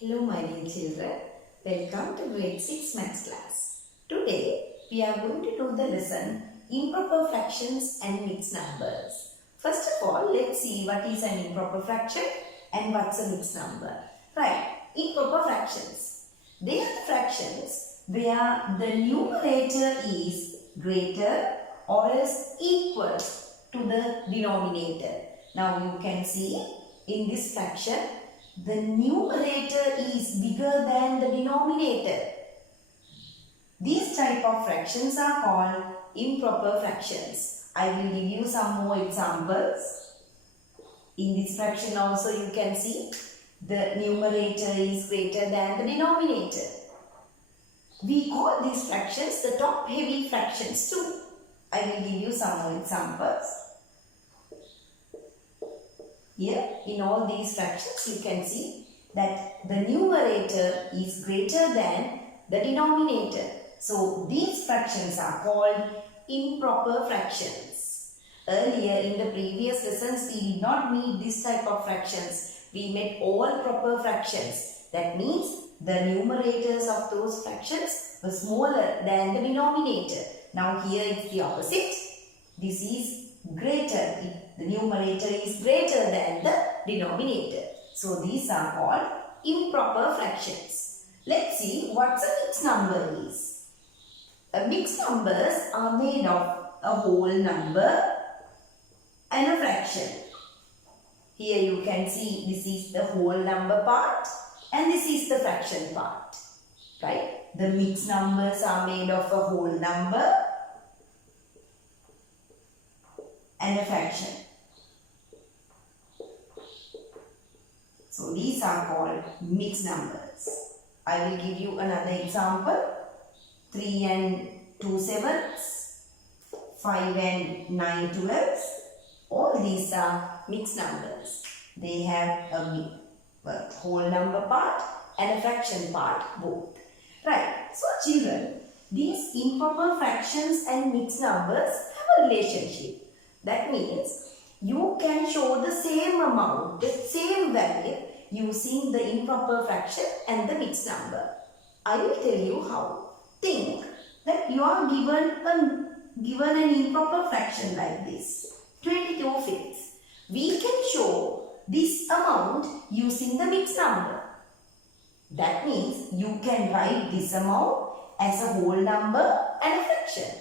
Hello my dear children, welcome to grade 6 maths class. Today we are going to do the lesson improper fractions and mixed numbers. First of all, let's see what is an improper fraction and what's a mixed number. Right, improper fractions. They are the fractions where the numerator is greater or else equal to the denominator. Now you can see in this fraction the numerator is bigger than the denominator. These type of fractions are called improper fractions. I will give you some more examples. In this fraction also you can see the numerator is greater than the denominator. We call these fractions the top heavy fractions too. I will give you some more examples. Here, in all these fractions, you can see that the numerator is greater than the denominator. So, these fractions are called improper fractions. Earlier, in the previous lessons, we did not meet this type of fractions. We met all proper fractions. That means the numerators of those fractions were smaller than the denominator. Now, here it's the opposite. This is greater. The numerator is greater than the denominator. So these are called improper fractions. Let's see what a mixed number is. Mixed numbers are made of a whole number and a fraction. Here you can see this is the whole number part and this is the fraction part. Right? The mixed numbers are made of a whole number and a fraction. So these are called mixed numbers. I will give you another example. 3 and 2 sevenths, 5 and 9 twelfths. All these are mixed numbers. They have a whole number part and a fraction part both. Right. So children, these improper fractions and mixed numbers have a relationship. That means you can show the same amount, the same value using the improper fraction and the mixed number. I will tell you how. Think that you are given an improper fraction like this, 22 fifths. We can show this amount using the mixed number. That means you can write this amount as a whole number and a fraction.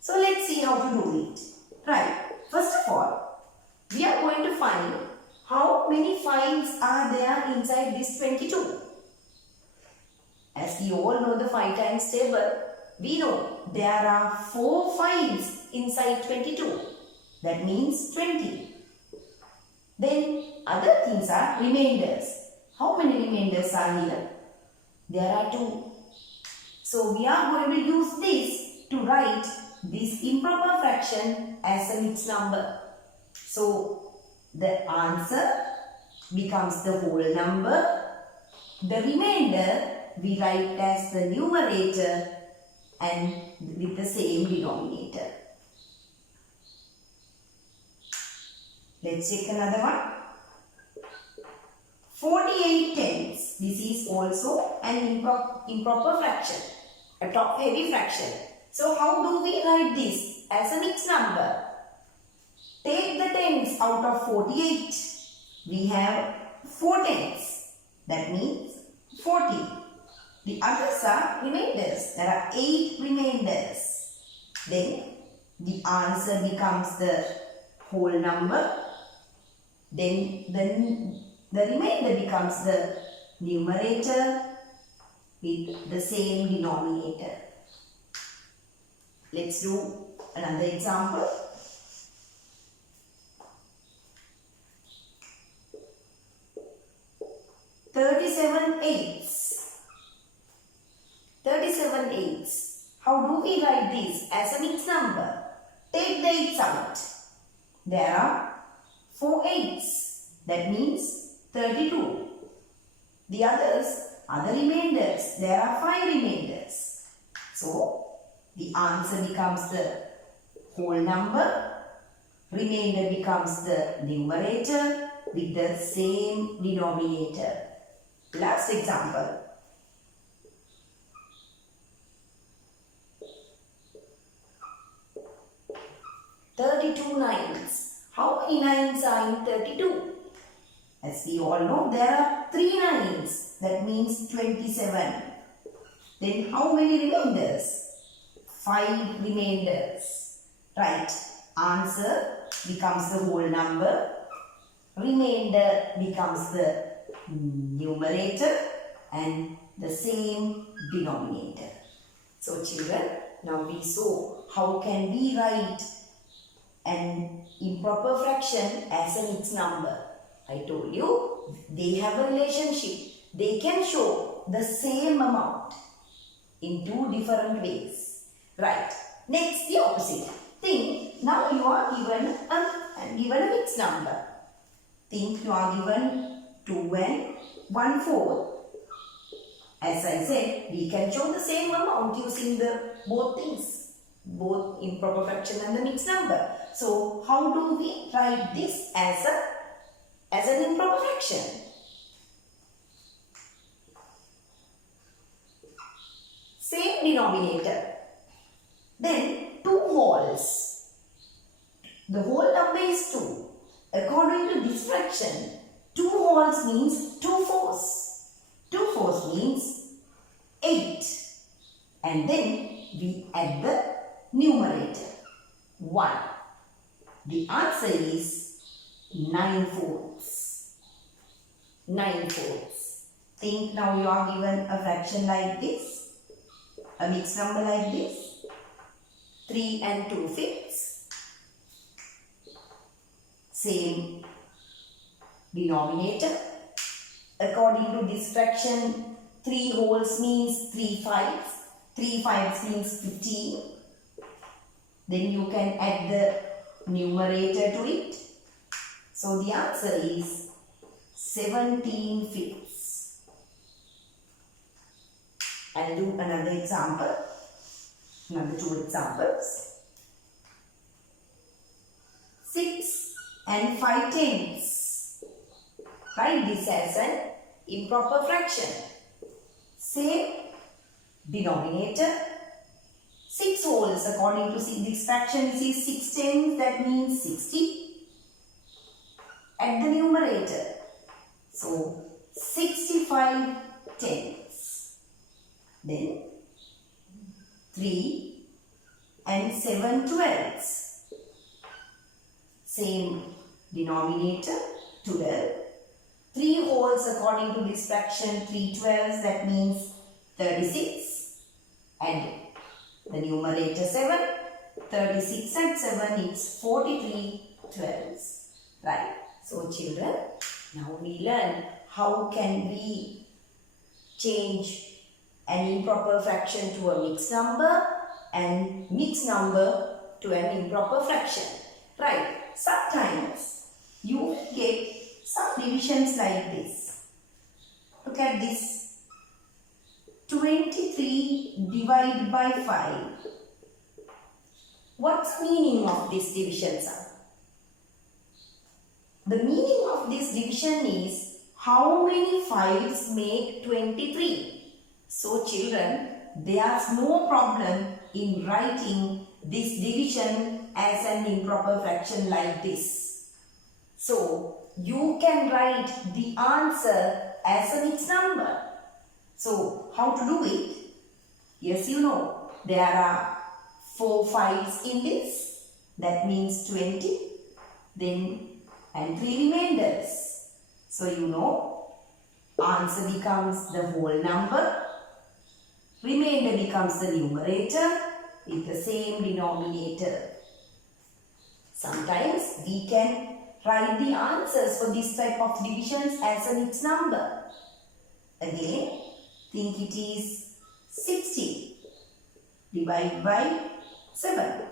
So let's see how to do it. Right. First of all, we are going to find how many 5s are there inside this 22. As we all know the 5 times table, we know there are 4 5s inside 22. That means 20. Then other things are remainders. How many remainders are here? There are 2. So we are going to use this to write this improper fraction as a mixed number. So the answer becomes the whole number. The remainder we write as the numerator and with the same denominator. Let's check another one. 48 tenths. This is also an improper fraction, a top heavy fraction. So how do we write this as a mixed number? Take the tenths out of 48. We have 4 tenths. That means 40. The others are remainders. There are 8 remainders. Then the answer becomes the whole number. Then the remainder becomes the numerator with the same denominator. Let's do another example. 37 eighths. 37 eighths. How do we write this as a mixed number? Take the eighths out. There are 4 eighths. That means 32. The others are the remainders. There are 5 remainders. So the answer becomes the whole number. Remainder becomes the numerator with the same denominator. Last example. 32 nines. How many nines are in 32? As we all know, there are 3 nines. That means 27. Then how many remainders? 5 remainders. Right. Answer becomes the whole number. Remainder becomes the numerator and the same denominator. So children, now we saw how can we write an improper fraction as a mixed number. I told you they have a relationship. They can show the same amount in 2 different ways. Right. Next, the opposite. Think now you are given a mixed number. Think you are given 2 and 1/4. As I said, we can show the same amount using the both things, both improper fraction and the mixed number. So how do we write this as an improper fraction? Same denominator. Then 2 wholes. The whole number is 2. According to this fraction, 2 wholes means 2 fours. 2 fours means 8. And then we add the numerator 1. The answer is 9 fourths. 9 fourths. Think now you are given a fraction like this, a mixed number like this, 3 and 2/5. Same denominator. According to this fraction, 3 wholes means 3 fives. 3 fives means 15. Then you can add the numerator to it. So the answer is 17 fifths. I'll do another example. Another 2 examples. 6 and 5/10. Write this as an improper fraction. Same denominator. 6 wholes according to this fraction is 6/10, that means 60. Add the numerator. So 65/10. Then 3 and 7/12. Same denominator, 12. 3 wholes according to this fraction, 3/12, that means 36. And the numerator 7. 36 and 7 is 43/12. Right. So children, now we learn how can we change an improper fraction to a mixed number and mixed number to an improper fraction. Right. Sometimes you will get some divisions like this. Look at this. 23 divided by 5. What's the meaning of this division, sir? The meaning of this division is how many 5s make 23. So children, there's no problem in writing this division as an improper fraction like this. So you can write the answer as a mixed number. So how to do it? Yes, you know, there are 4 5s in this. That means 20. Then and 3 remainders. So you know, answer becomes the whole number. Remainder becomes the numerator with the same denominator. Sometimes we can write the answers for this type of divisions as a mixed number. Again, think it is 60 divided by 7.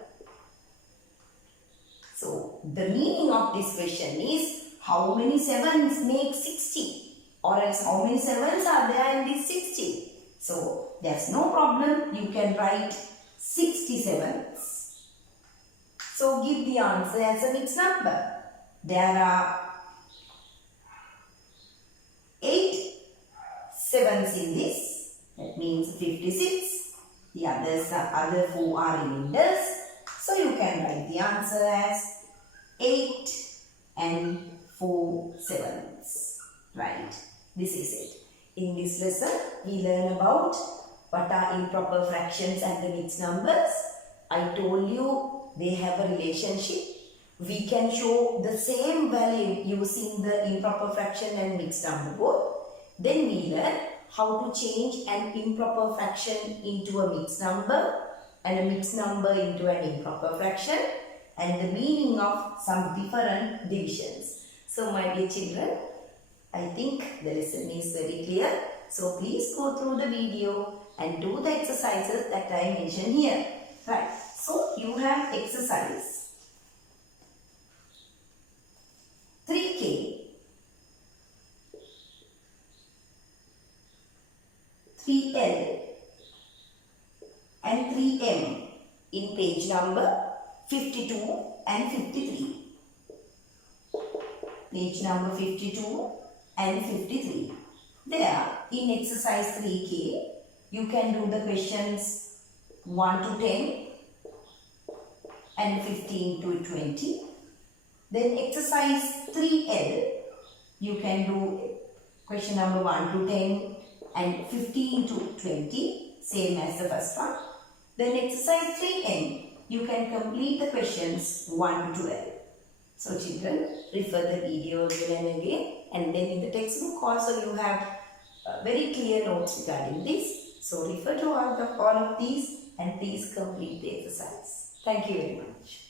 So, the meaning of this question is how many 7s make 60, or else how many 7s are there in this 60. So, there's no problem, you can write 67s. So, give the answer as a mixed number. There are 8 sevens in this. That means 56. The other 4 are reminders. So you can write the answer as 8 and 4 sevens. Right. This is it. In this lesson, we learn about what are improper fractions and the mixed numbers. I told you they have a relationship. We can show the same value using the improper fraction and mixed number both. Then we learn how to change an improper fraction into a mixed number and a mixed number into an improper fraction and the meaning of some different divisions. So my dear children, I think the lesson is very clear. So please go through the video and do the exercises that I mentioned here. Right. So you have exercise 3K, 3L and 3M in page number 52 and 53. Page number 52 and 53. There in exercise 3K, you can do the questions 1 to 10 and 15 to 20. Then exercise 3L, you can do question number 1 to 10 and 15 to 20, same as the first one. Then exercise 3M, you can complete the questions 1 to 12. So children, refer the video again and again, and then in the textbook also you have very clear notes regarding this. So refer to all of these and please complete the exercise. Thank you very much.